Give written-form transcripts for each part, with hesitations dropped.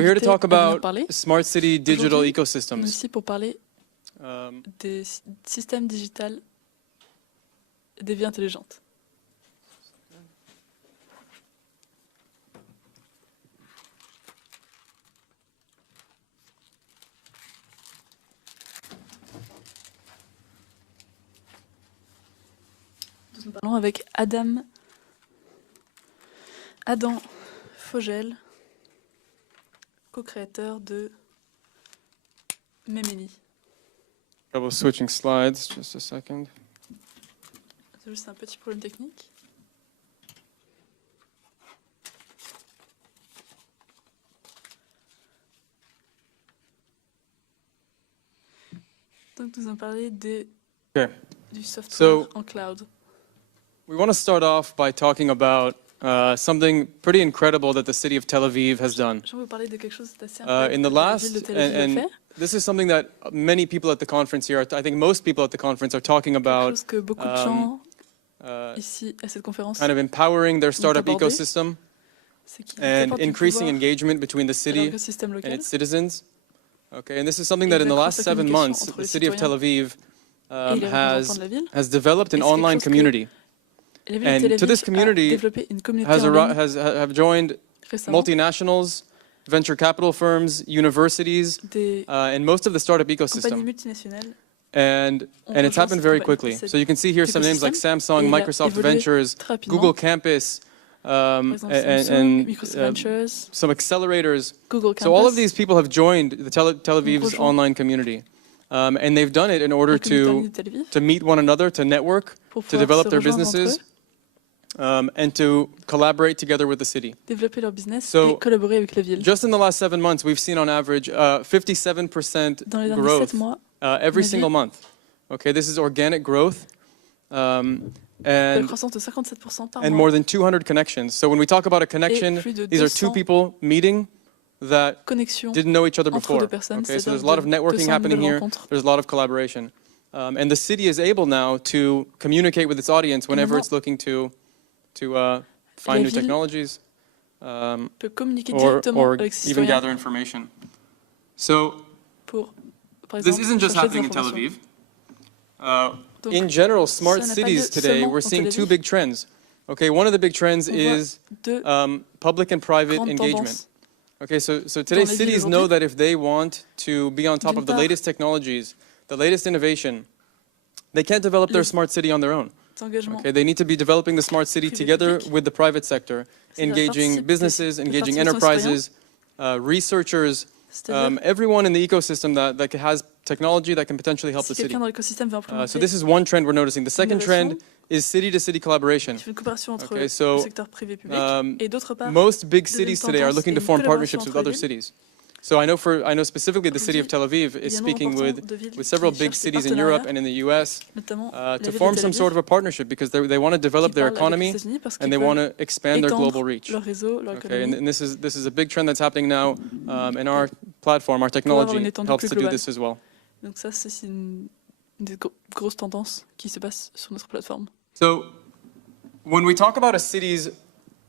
We're here to talk about parler smart city digital mais ecosystems. aussi pour parler des systèmes digitales des vies intelligentes. Nous parlons avec Adam Fogel, co-créateur de MEMENI. Trouble switching slides, just a second. C'est juste un petit problème technique. Donc nous allons parler du software en cloud. We want to start off by talking about something pretty incredible that the city of Tel Aviv has done. Je vais vous parler de quelque chose d'assez incroyable In the que la last, ville de Tel Aviv a and fait. this is something that many people at the conference here, I think most people at the conference are talking Quelque about, chose que beaucoup de gens ici à cette conférence kind of empowering their startup abordé. ecosystem c'est qu'ils and apportent du increasing pouvoir engagement between the à city l'écosystème and local. its citizens. Okay, and this is something that in the last 7 months, the city of Tel Aviv has developed an online community. Et la ville de Tel And to Aviv this a community développé une communauté en ligne have joined récemment. multinationals, venture capital firms, universities, Des and most of the startup compagnies ecosystem. multinationales And it's happened very quickly. So you can see here some names like Samsung, Microsoft Ventures, Google Campus, par exemple Samsung, and Microsoft Ventures, some accelerators. Google Campus. So all of these people have joined the Tel Aviv's online community. And they've done it in order la communauté de Tel Aviv to meet one another, to network, pour to pouvoir develop se their rejoindre entre businesses, eux, and to collaborate together with the city. développer leur business So, et collaborer avec la ville. Just in the last 7 months, we've seen on average 57% Dans les derniers growth 7 mois, every on a single vu month. Okay, this is organic growth. la And croissance de 57% par and mois. more than 200 connections. So when we talk about a connection, plus de these are two 200 people meeting that Connexion didn't know each other entre before. deux personnes, Okay, so c'est-à-dire there's a lot of networking 200 happening nouvelles here. rencontres. There's a lot of collaboration. And the city is able now to communicate with its audience whenever maintenant, it's looking to find new ville technologies peut communiquer or directement avec ses even citoyens gather information. So pour, par this exemple, isn't just chercher des happening in Tel informations. Aviv. Donc, In general, smart ça n'a pas cities lieu today, seulement we're en seeing Tel two Aviv. big trends. Okay, one of the big trends On voit is deux public and private grandes engagement. tendances. Okay, so today les villes cities know aujourd'hui. that if they want to be on top D'une of the part, latest technologies, the latest innovation, they can't develop their Les smart city on their own. engagements. Okay, they need to be developing the smart city Privé together public. with the private sector, C'est la engaging particip- businesses, de engaging participation enterprises, researchers, C'est-à-dire, everyone in the ecosystem that has technology that can potentially help si the city. quelqu'un dans l'écosystème veut So implémenter this is one trend we're noticing. The second trend is city-to-city collaboration. une coopération entre Okay, so, le secteur privé et public, et d'autre part, Most big deuxième cities today are tendance looking est to une form collaboration partnerships with entre other villes. cities. So I know specifically the Comme city je of dis, Tel Aviv il y is a un nombre speaking important with de villes several qui big cherchent des cities in Europe partenariats, and in the US notamment la to ville form de some Tel sort Aviv, of a partnership because they want to develop qui their parlent avec les economy États-Unis parce and qu'ils they want veulent to expand their global étendre reach. leur réseau, leur Okay, économie. and this is a big trend that's happening now, and our platform, our une technology étendue helps plus to do globale. this as well. Donc ça, c'est une des grosses tendances qui se passe sur notre plateforme. So when we talk about a city's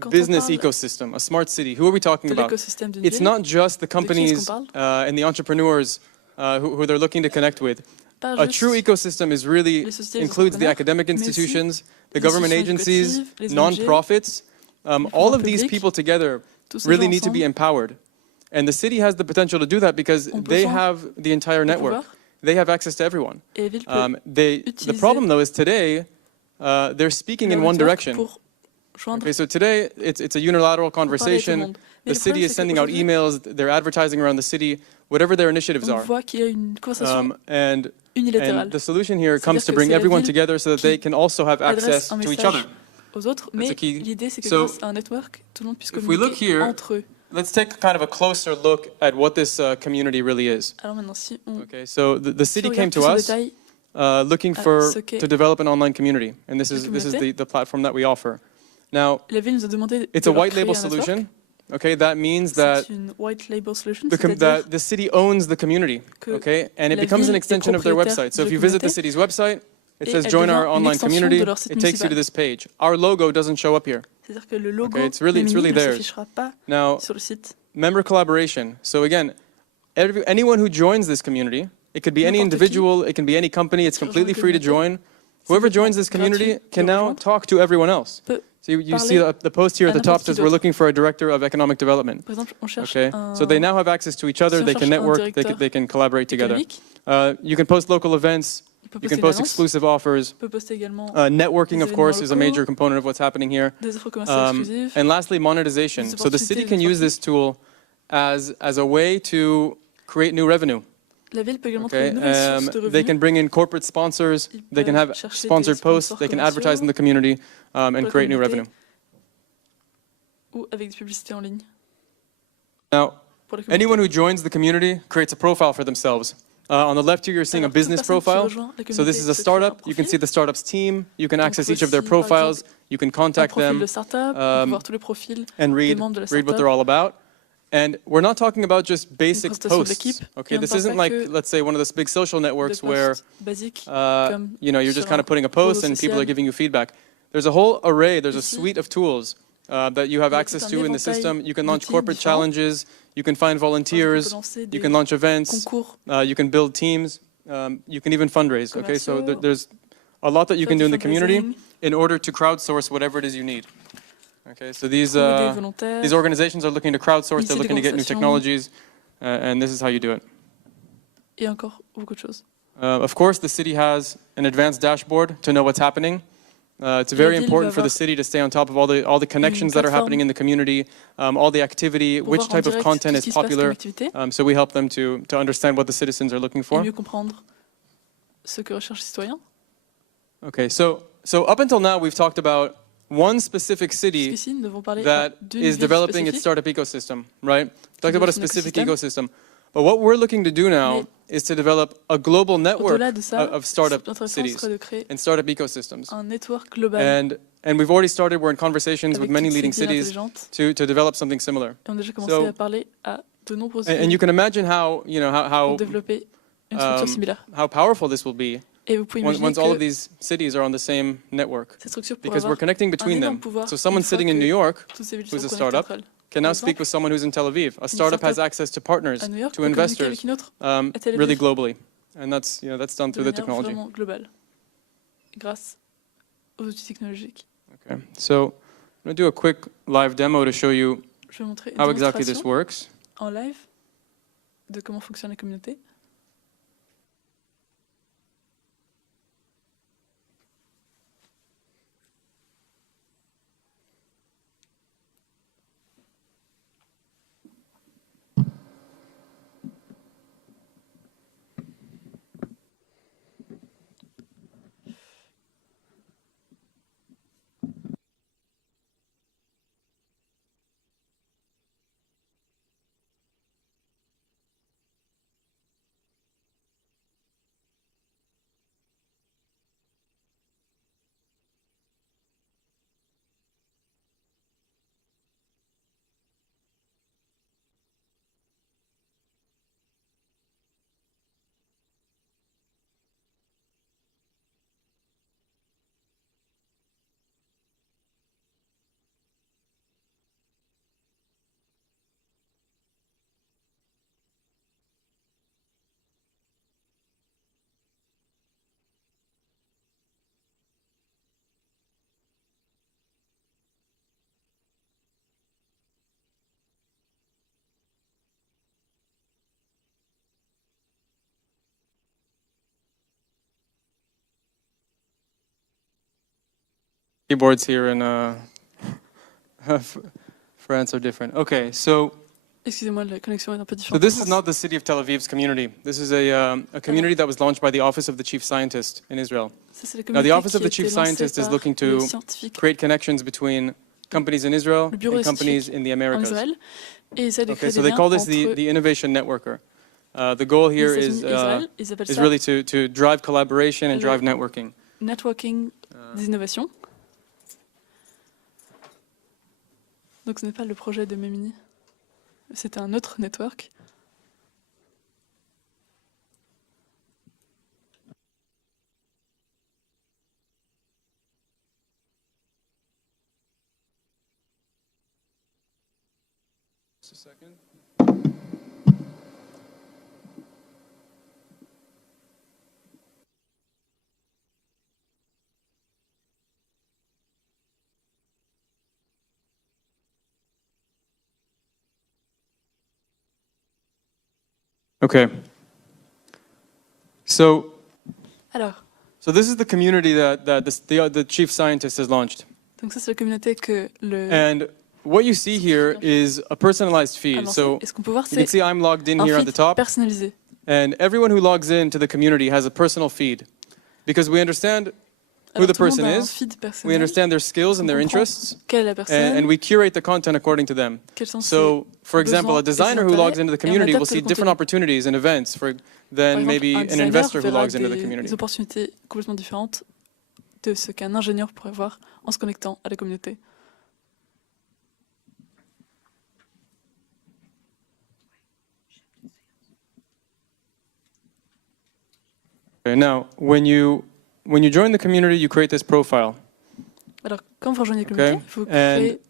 Quand on business parle ecosystem, a smart city, who are we talking de about? l'écosystème d'une It's ville, not just the qui est-ce companies qu'on parle and the entrepreneurs who they're looking to connect with. pas A juste true ecosystem is really les sociétés, les includes the entrepreneurs, academic mais aussi institutions, the les government institutions agencies, éducatives, les ONG, non-profits. All pouvoirs of these publics, people together tous ces really gens need to be ensemble empowered. And the city has the potential to do that because ont they besoin have the entire de network. pouvoir, They have access to everyone. et la ville peut The utiliser problem though is today they're speaking in leur one network direction. pour joindre Okay, so today it's a unilateral pour parler à tout le conversation. monde. Mais The le city problème, is c'est sending out qu'aujourd'hui, emails, they're advertising around the city, whatever their initiatives on are. voit qu'il y a une conversation And unilatérale the solution here comes C'est-à-dire to que bring c'est la everyone ville together so that qui they can also have access adresse un to each message other. aux autres, mais a key. l'idée c'est que So, grâce à un network, tout le monde puisse if we look communiquer here, entre eux. Let's take kind of a closer look at what this community really is. Alors maintenant, si on Okay, so the si city on came regarde to plus en us détail looking ce qu'est to develop an online community, and this la is communauté, the platform that we offer. Now, la ville nous a demandé it's de a leur white créer label un network. solution. Okay, that means that C'est une white label solution, that c'est-à-dire the city owns the community. que Okay, and it la becomes an ville est extension of their propriétaire website. So de if la you visit the communauté, city's website, it et says elle join devient our une online extension community. de leur site It takes you to municipal. this page. Our logo doesn't show up here. C'est-à-dire que le logo Okay, it's really MEMENI ne theirs. s'affichera pas Now, sur le site. member collaboration. So again, anyone who joins this community, it could be any individual, it can be any company, it's completely free to join. Whoever joins this community can now talk to everyone else. So you see the post here at the top says we're looking for a director of economic development. Okay, so they now have access to each other, they can network, they can collaborate together. You can post local events, you can post exclusive offers. Networking, of course, is a major component of what's happening here. And lastly, monetization. So the city can use this tool as a way to create new revenue. Okay. They can bring in corporate sponsors, they can have sponsored posts, they can advertise in the community and create new revenue. Now, anyone who joins the community creates a profile for themselves. On the left here, you're seeing a business profile. So this is a startup. You can see the startup's team. You can access each of their profiles. You can contact them and read what they're all about. And we're not talking about just basic posts. Okay, this isn't like, let's say, one of those big social networks where you're just kind of putting a post and people are giving you feedback. There's a whole array, there's a suite of tools that you have access to in the system. You can launch corporate challenges, you can find volunteers, you can launch events, you can build teams, you can even fundraise. Okay, so there's a lot that you can do in the community in order to crowdsource whatever it is you need. Okay, so these organizations are looking to crowdsource, they're looking to get new technologies, and this is how you do it. Of course, the city has an advanced dashboard to know what's happening. It's very important for the city to stay on top of all the connections that are happening in the community, all the activity, which type of content is popular. So we help them to understand what the citizens are looking for. Okay, so up until now, we've talked about one specific city that is developing its startup ecosystem, right? We talked about a specific ecosystem. But what we're looking to do now is to develop a global network of startup cities and startup ecosystems. And we've already started, we're in conversations with many leading cities to develop something similar. So, and you can imagine how powerful this will be once all of these cities are on the same network, because we're connecting between them. So someone sitting in New York, who's a startup, can now speak with someone who's in Tel Aviv. A startup has access to partners, to investors, really globally. And that's done through the technology. Okay, so I'm going to do a quick live demo to show you how exactly this works. En live de comment fonctionnent les communautés. Keyboards here in France are different. Okay, so Excusez-moi, la connexion est un peu différente. so this is not the city of Tel Aviv's community. This is a community that was launched by the Office of the Chief Scientist in Israel. Now, the Office of the Chief Scientist is looking to create connections between companies in Israel and companies in the Americas. Okay, so they call this the Innovation Networker. The goal here is really to drive collaboration and drive networking. Networking d'innovation. Donc ce n'est pas le projet de MEMENI, c'était un autre network. second. Okay. Alors, So this is the community that the chief scientist has launched. donc ça c'est la communauté que le And what you see here is a personalized a feed. lancé. So Et ce qu'on peut voir you can c'est see I'm logged in un here at the feed top, personnalisé. and everyone who logs into the community has a personal feed because we understand who Alors the tout le monde person a un is, feed we personnel. understand their skills and On their comprend interests, quelle est la and personne, we curate the content according to them. quels sont So, for ses example, a besoins et ses designer who logs intérêts, into the et on community will adapte see le different contenu. opportunities and events Par than exemple, maybe un an designer investor who verra logs into the community. des opportunités complètement différentes de ce qu'un ingénieur pourrait voir en se connectant à la communauté. Okay, now, when you join the community, you create this profile. Alors, quand vous rejoignez la Okay. communauté, vous And créez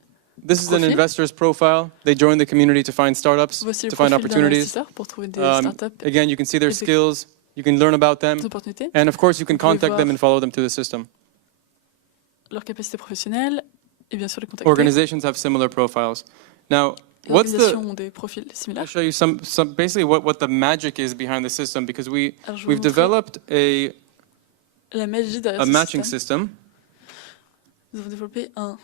this is an profil. investor's profile. They join the community to find startups, voici le to find profil d'un opportunities. investisseur pour trouver des Um, startups, again, you can see their et des- skills. You can learn about them. des opportunités, And of course, you can Vous pouvez contact them voir and follow them through the system. leurs capacités professionnelles et bien sûr les contacter. Organizations have similar profiles. Now, Les what's organisations the... ont des profils I'll similaires. show you basically what the magic is behind the system, because Alors, je vais we've vous montrer developed la magie derrière a ce matching système. system. Nous avons développé un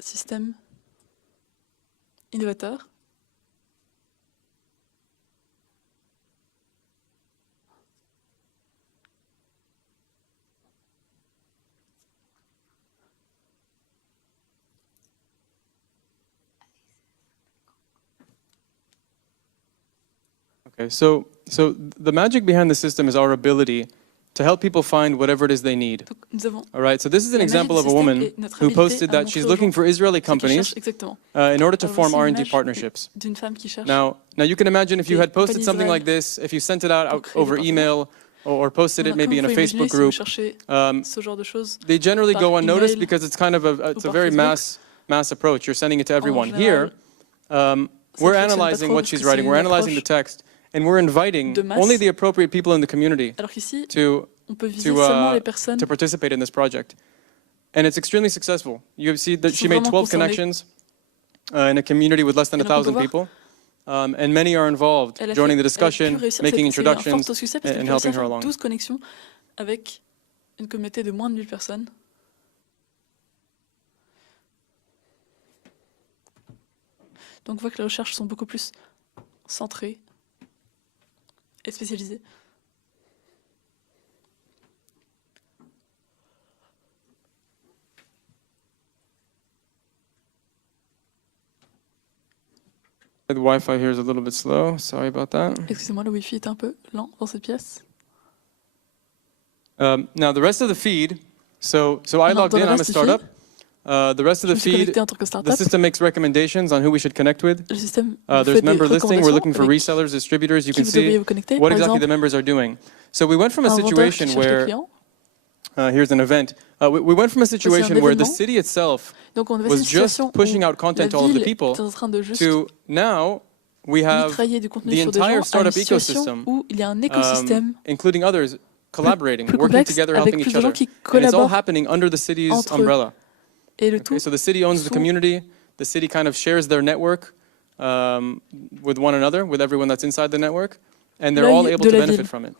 système innovateur Okay, so the magic behind the system is our ability to help people find whatever it is they need. Donc, nous avons All right, so this is an La magie example du of a système woman est notre who habilité posted à that montrer she's aux looking gens for Israeli ce qu'ils companies cherchent exactement. in order to Alors, form voici une R&D image partnerships. d'une femme qui cherche Now you can imagine if you des had posted compagnies something like Israël this, if you sent it out pour créer over des email or posted it Maintenant, maybe in comme a vous pouvez imaginer, Facebook si vous group, cherchez um, ce genre de choses, they generally par go unnoticed email because it's kind of it's a par very Facebook, mass approach. You're sending it to everyone. Here, général, ça we're fonctionne pas analyzing trop what parce she's que writing. c'est We're une analyzing the approche text, and we're inviting de masse. only the appropriate people in the community alors qu'ici, to on peut viser seulement les personnes participate in this project. And it's extremely successful. You see that qui she sont made vraiment 12 concernées. connections in a community with less than Et donc, on peut 1,000 voir, people. And many are involved, elle a joining the pu discussion, réussir making c'est un fort introductions, succès parce qu'elle and a réussi helping à her faire along. 12 connexions avec une communauté de moins de 1000 personnes. Donc on voit que les recherches sont beaucoup plus centrées et spécialisées. The Wi-Fi here is a little bit slow. Sorry about that. Excusez-moi, le Wi-Fi est un peu lent dans cette pièce. Now the rest of the feed. So I Maintenant, logged dans le in. I'm a reste du startup. The rest of Je the me suis feed, connectée en tant que the startup. system makes recommendations on who we should connect with. Le système vous There's fait des member listing. We're recommandations looking for avec resellers, distributors. You qui can vous devriez see vous connecter. what Par exactly the exemple, members are doing. So we went from a un vendeur qui situation cherche des where clients. here's an event. We went from a situation where the événement. city itself Donc on avait was une just situation pushing où out content la to all of the ville people est en train de juste to now we have mitrailler du contenu the sur des entire gens à une startup situation ecosystem, où il y a un écosystème including others, collaborating, plus working complexe together, avec helping plus each de gens other. qui And it's all collaborent happening under the city's entre eux. umbrella. et le Okay, tout so the city owns the sous community. The city kind of shares their network with one another, with everyone that's inside the network, and they're all l'œil able de to la benefit ville. from it.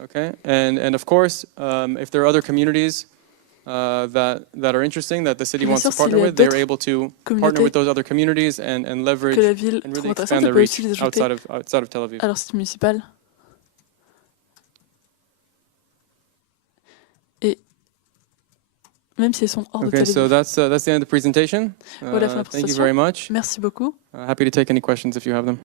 Okay, and of course, if there are other communities that are interesting that the city Et bien wants sûr, to partner s'il y a with, they're d'autres able to partner communautés with those other communities and leverage que la ville and trouve really intéressantes, expand their elle peut reach aussi les ajouter outside of Tel Aviv. à leur site municipal. Et même si elles sont hors de Okay, Tel so Aviv. that's the end of the presentation. Voilà la fin de la Thank you présentation. very much. Merci beaucoup. Happy to take any questions if you have them.